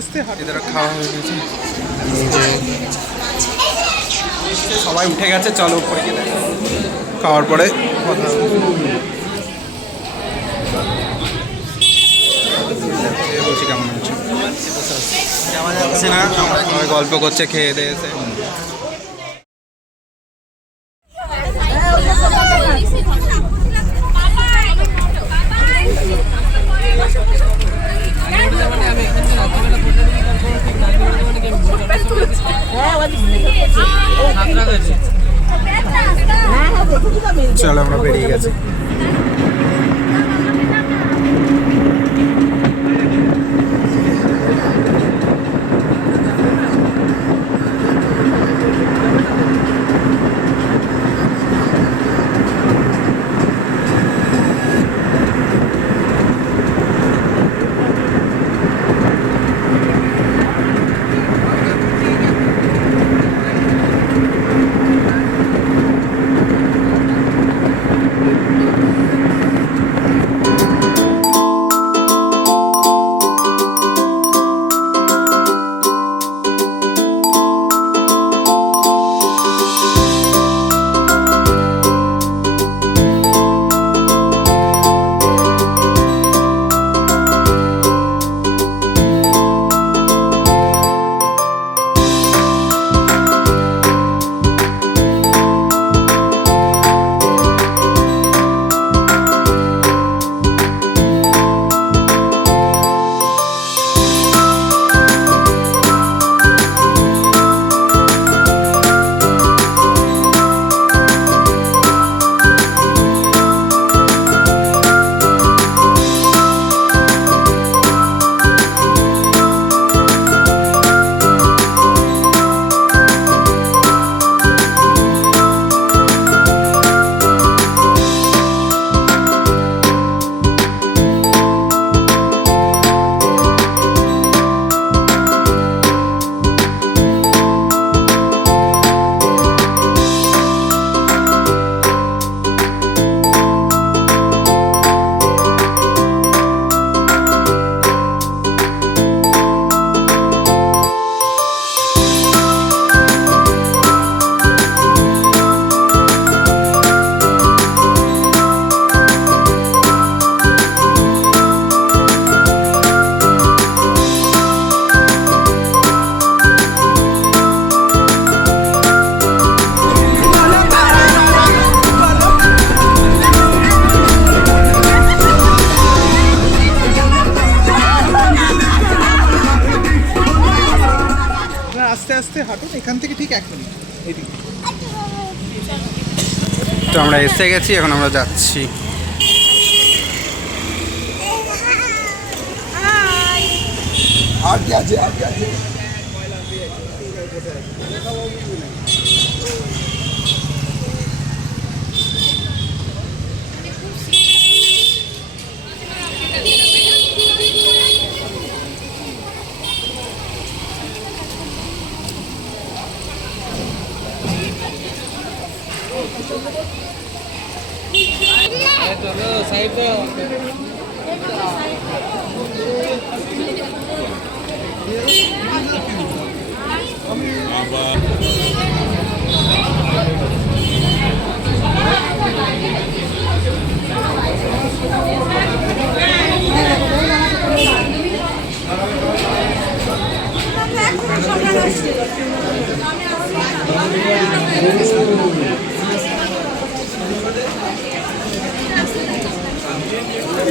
আস্তে আস্তে এদের খাওয়া হয়ে গেছে, সবাই উঠে গেছে। চলো উপরে গিয়ে দেখো, খাওয়ার পরে কথা বলছি কেমন হচ্ছে। যাওয়া যাচ্ছে না, সবাই গল্প করছে খেয়ে দিয়ে এসে। চলো আমরা বেরিয়ে গেছি। আস্তে আস্তে হাঁটুন, এখান থেকে ঠিক 1 মিনিট এইদিকে। তো আমরা এসে গেছি, এখন আমরা যাচ্ছি।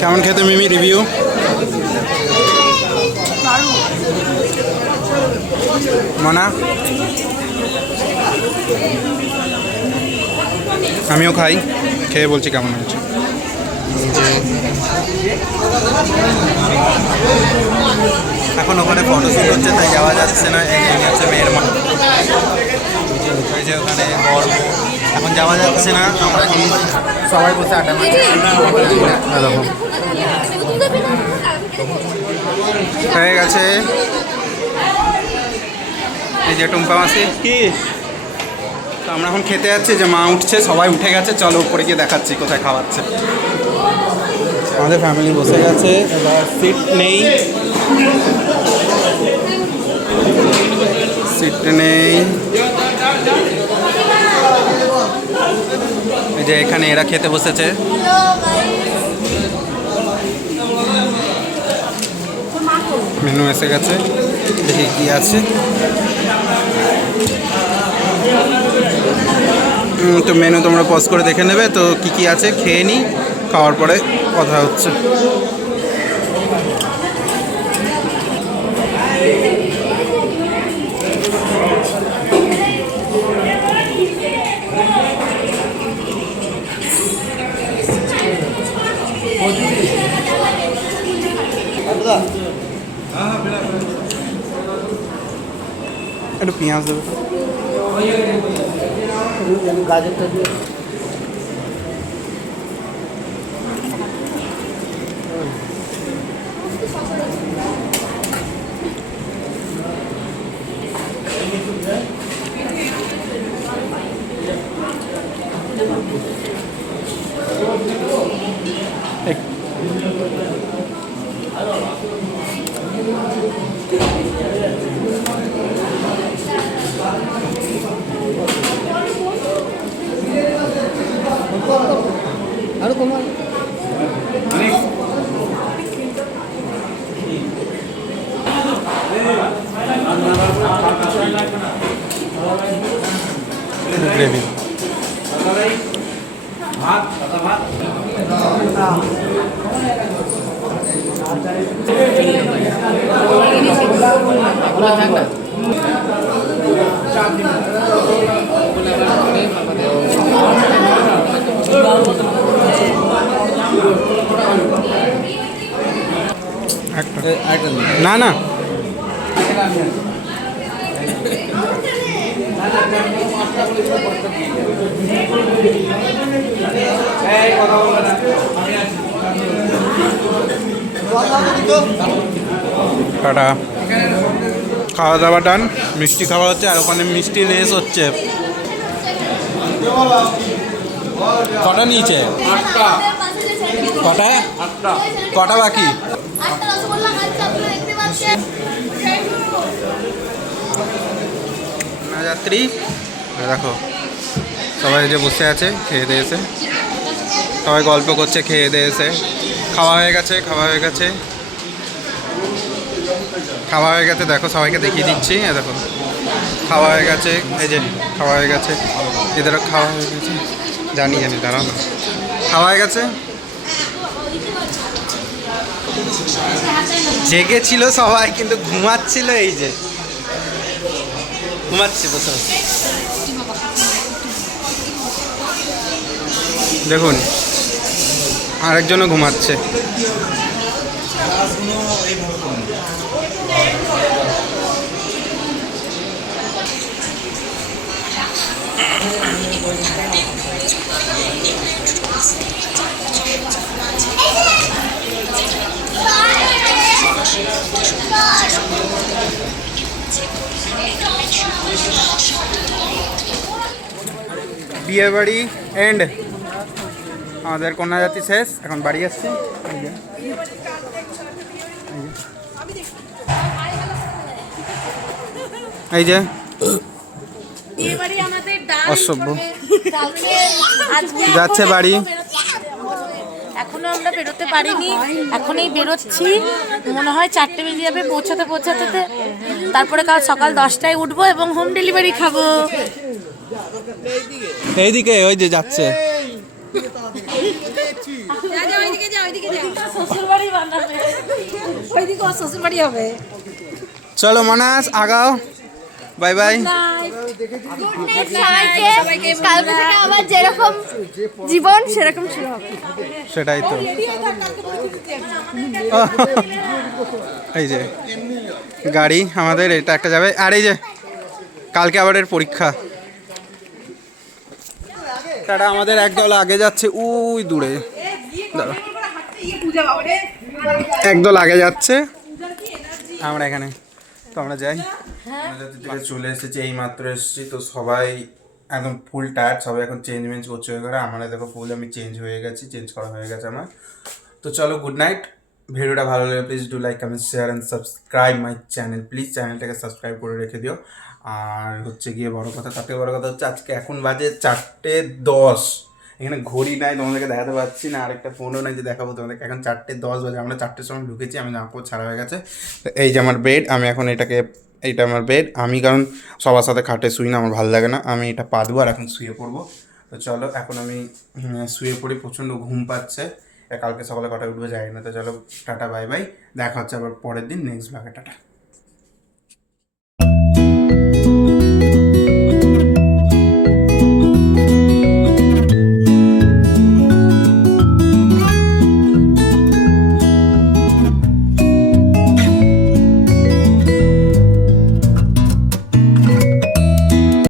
কেমন খেতে মিমি, রিভিউ? মানা, আমিও খাই, খেয়ে বলছি কেমন হয়েছে। এখন ওখানে ফটোশ্যুট হচ্ছে, তাই যাওয়া যাচ্ছে না। এই হচ্ছে মেয়ের মা, যে ওখানে বর, এখন যাওয়া যাচ্ছে না। আমরা সবাই বসে আড্ডা মারছি। হয়ে গেছে, এই যে টুম্পা মাসি কি। তো আমরা এখন খেতে যাচ্ছি, যে মা উঠছে, সবাই উঠে গেছে। চলো উপরে গিয়ে দেখাচ্ছি কোথায় খাওয়াচ্ছে। আমাদের ফ্যামিলি বসে গেছে, এবার সিট নেই। সিট নেই। এই যে এখানে এরা খেতে বসেছে। মেনু এসে গেছে, দেখি কি আছে। তো মেনু তোমরা পজ করে দেখে নেবে। তো কি কি আছে খেয়ে নিই, খাওয়ার পরে কথা হচ্ছে। একটু পেঁয়াজ দেবে তো। গাজরটা দিয়ে আরো কমাল। গ্রেভি না না টাটা। খাওয়া দাওয়া ডান, মিষ্টি খাওয়া হচ্ছে আর ওখানে মিষ্টি রেস হচ্ছে। কটা নিয়েছে? কটা? কটা বাকি? যাত্রী দেখো সবাই যে বসে আছে খেয়ে দিয়েছে, সবাই গল্প করছে খেয়ে দিয়েছে। খাওয়া হয়ে গেছে, খাওয়া হয়ে গেছে, খাওয়া হয়ে গেছে। দেখো সবাইকে দেখিয়ে দিচ্ছি, দেখো খাওয়া হয়ে গেছে। এই যে খাওয়া হয়ে গেছে, এদেরও খাওয়া হয়ে গেছে। জানি দাঁড়াও না, খাওয়া হয়ে গেছে। জেগেছিল সবাই কিন্তু ঘুমাচ্ছিল। এই যে ঘুমাচ্ছে বসে বসে, দেখুন আরেকজনও ঘুমাচ্ছে। বিয়ে বাড়ি এন্ড, আমাদের কন্যাযাত্রী শেষ, এখন বাড়ি আসছি। এই যে অসভ্য যাচ্ছে বাড়ি। এখনো আমরা বেরোতে পারিনি, এখনই বেরোচ্ছি। মনে হয় 4টে বেজে যাবে পৌঁছাতে পৌঁছাতে। তারপরে কাল সকাল 10টায় উঠবো এবং হোম ডেলিভারি খাবো। এইদিকে ওই যে যাচ্ছে, শ্বশুরবাড়ি বানাবে, ওইদিকে ওর শ্বশুরবাড়ি হবে। চলো মানাস আগাও, বাই বাই। কালকে থেকে আবার যেরকম জীবন সেরকম শুরু হবে। সেটাই তো। এই যে গাড়ি আমাদের, এটা একটা যাবে। আর এই যে কালকে আবার এর পরীক্ষা। তারা আমাদের একদল আগে যাচ্ছে ওই দূরে, একদল আগে যাচ্ছে, আমরা এখানে। তো আমরা যাই, চলে এসেছি, এই মাত্র এসেছি। তো সবাই একদম ফুল টায়ার্ড, সবাই এখন চেঞ্জ মেঞ্জ করছে হয়ে গেলে। আমরা দেখো ফুল আমি চেঞ্জ হয়ে গেছি, চেঞ্জ করা হয়ে গেছে আমার। তো চলো গুড নাইট। ভিডিওটা ভালো লাগে please do like, comment, share and subscribe my channel. Please চ্যানেলটাকে সাবস্ক্রাইব করে রেখে দিও। আর হচ্ছে গিয়ে বড় কথা, তার থেকে বড় কথা হচ্ছে আজকে এখন বাজে 4:10, এখানে ঘড়ি নাই তোমাদেরকে দেখাতে পারছি না, আরেকটা ফোনও নাই যে দেখাবো তোমাদেরকে। এখন 4:10 বাজে, আমরা 4টের সময় ঢুকেছি, আমি জামা কাপড় ছাড়া হয়ে গেছে। তো এই যে আমার বেড, আমি এখন এইটা আমার বেড। আমি কারণ সবার সাথে খাটে শুই না, আমার ভালো লাগে না, আমি এটা পাতবো আর এখন শুয়ে পড়বো। তো চলো এখন আমি শুয়ে পড়ি, প্রচণ্ড ঘুম পাচ্ছে, কালকে সকালে কটায় উঠবো যাই না। তো চলো টাটা বাই বাই, দেখা হচ্ছে আবার পরের দিন নেক্সট ব্লগে, টাটা।